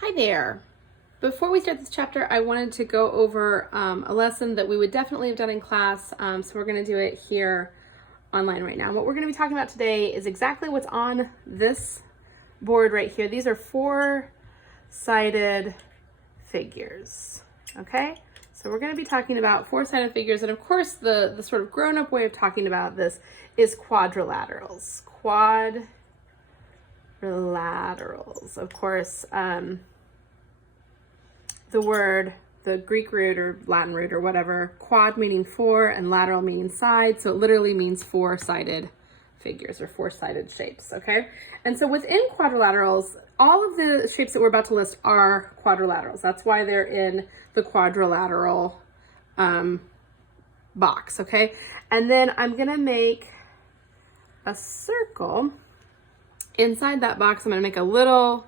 Hi there. Before we start this chapter, I wanted to go over a lesson that we would definitely have done in class, so we're going to do it here online right now. What we're going to be talking about today is exactly what's on this board right here. These are four-sided figures, okay? So we're going to be talking about four-sided figures, and of course the sort of grown-up way of talking about this is quadrilaterals. Quadrilaterals. Of course, the Greek root or Latin root or whatever, quad meaning four and lateral meaning side. So it literally means four-sided figures or four-sided shapes, okay? And so within quadrilaterals, all of the shapes that we're about to list are quadrilaterals. That's why they're in the quadrilateral box, okay? And then I'm gonna make a circle. Inside that box, I'm gonna make a little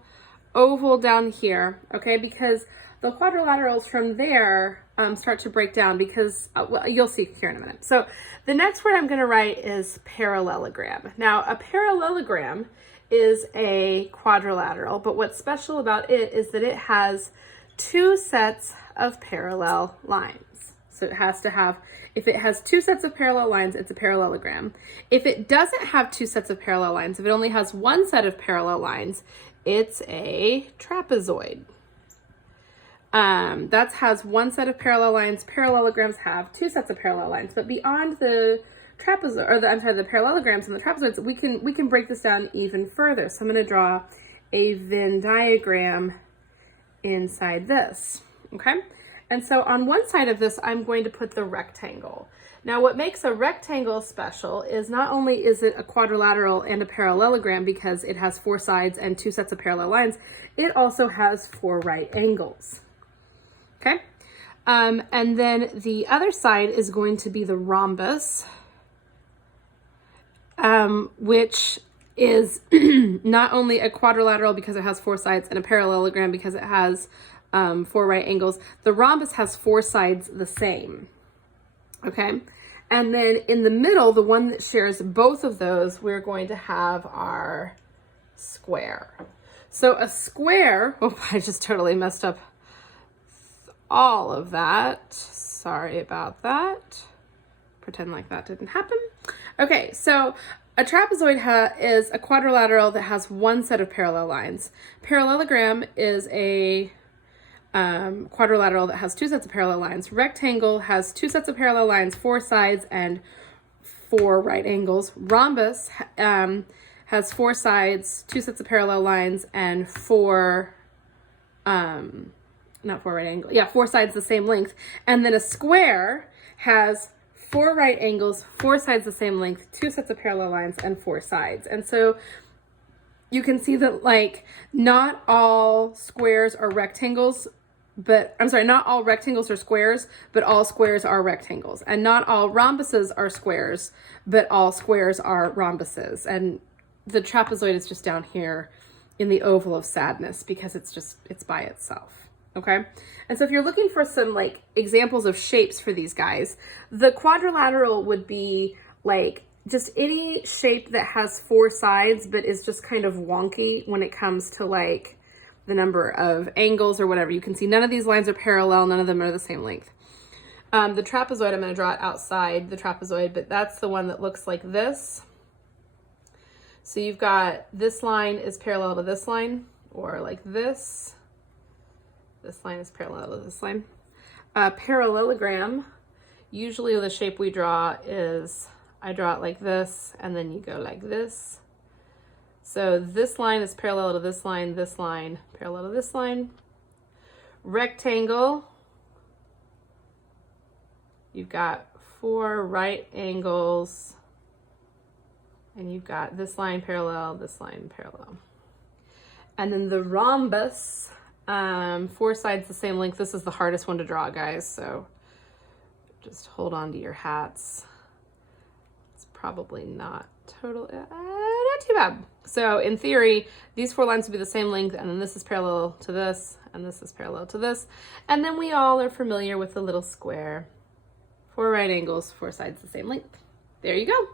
oval down here, okay? Because the quadrilaterals from there start to break down because, well, you'll see here in a minute. So the next word I'm gonna write is parallelogram. Now, a parallelogram is a quadrilateral, but what's special about it is that it has two sets of parallel lines. So it has to have, if it has two sets of parallel lines, it's a parallelogram. If it doesn't have two sets of parallel lines, if it only has one set of parallel lines, it's a trapezoid. That has one set of parallel lines. Parallelograms have two sets of parallel lines, but beyond the trapezoid, or the parallelograms and the trapezoids, we can break this down even further. So I'm going to draw a Venn diagram inside this, okay? And so on one side of this, I'm going to put the rectangle. Now, what makes a rectangle special is not only is it a quadrilateral and a parallelogram because it has four sides and two sets of parallel lines, it also has four right angles, okay? And then the other side is going to be the rhombus, which is not only a quadrilateral because it has four sides and a parallelogram because it has four right angles. The rhombus has four sides the same, okay? And then in the middle, the one that shares both of those, we're going to have our square. So a square, oh, I just totally messed up all of that. Sorry about that. Pretend like that didn't happen. Okay, so a trapezoid is a quadrilateral that has one set of parallel lines. Parallelogram is a quadrilateral that has two sets of parallel lines. Rectangle has two sets of parallel lines, four sides, and four right angles. Rhombus has four sides, two sets of parallel lines, and four sides the same length. And then a square has four right angles, four sides the same length, two sets of parallel lines, and four sides. And so you can see that, like, not all squares are rectangles, but I'm sorry, not all rectangles are squares, but all squares are rectangles. And not all rhombuses are squares, but all squares are rhombuses. And the trapezoid is just down here in the oval of sadness because it's by itself, okay? And so if you're looking for some, like, examples of shapes for these guys, the quadrilateral would be like just any shape that has four sides but is just kind of wonky when it comes to, like, the number of angles or whatever. You can see none of these lines are parallel, none of them are the same length. The trapezoid, I'm going to draw it outside the trapezoid, but that's the one that looks like this. So you've got this line is parallel to this line, or like this. This line is parallel to this line. Parallelogram, usually the shape we draw is, I draw it like this, and then you go like this. So this line is parallel to this line, parallel to this line. Rectangle, you've got four right angles, and you've got this line parallel, this line parallel. And then the rhombus, four sides the same length. This is the hardest one to draw, guys, so just hold on to your hats. It's probably not not too bad. So in theory, these four lines would be the same length, and then this is parallel to this, and this is parallel to this. And then we all are familiar with the little square. Four right angles, four sides the same length. There you go.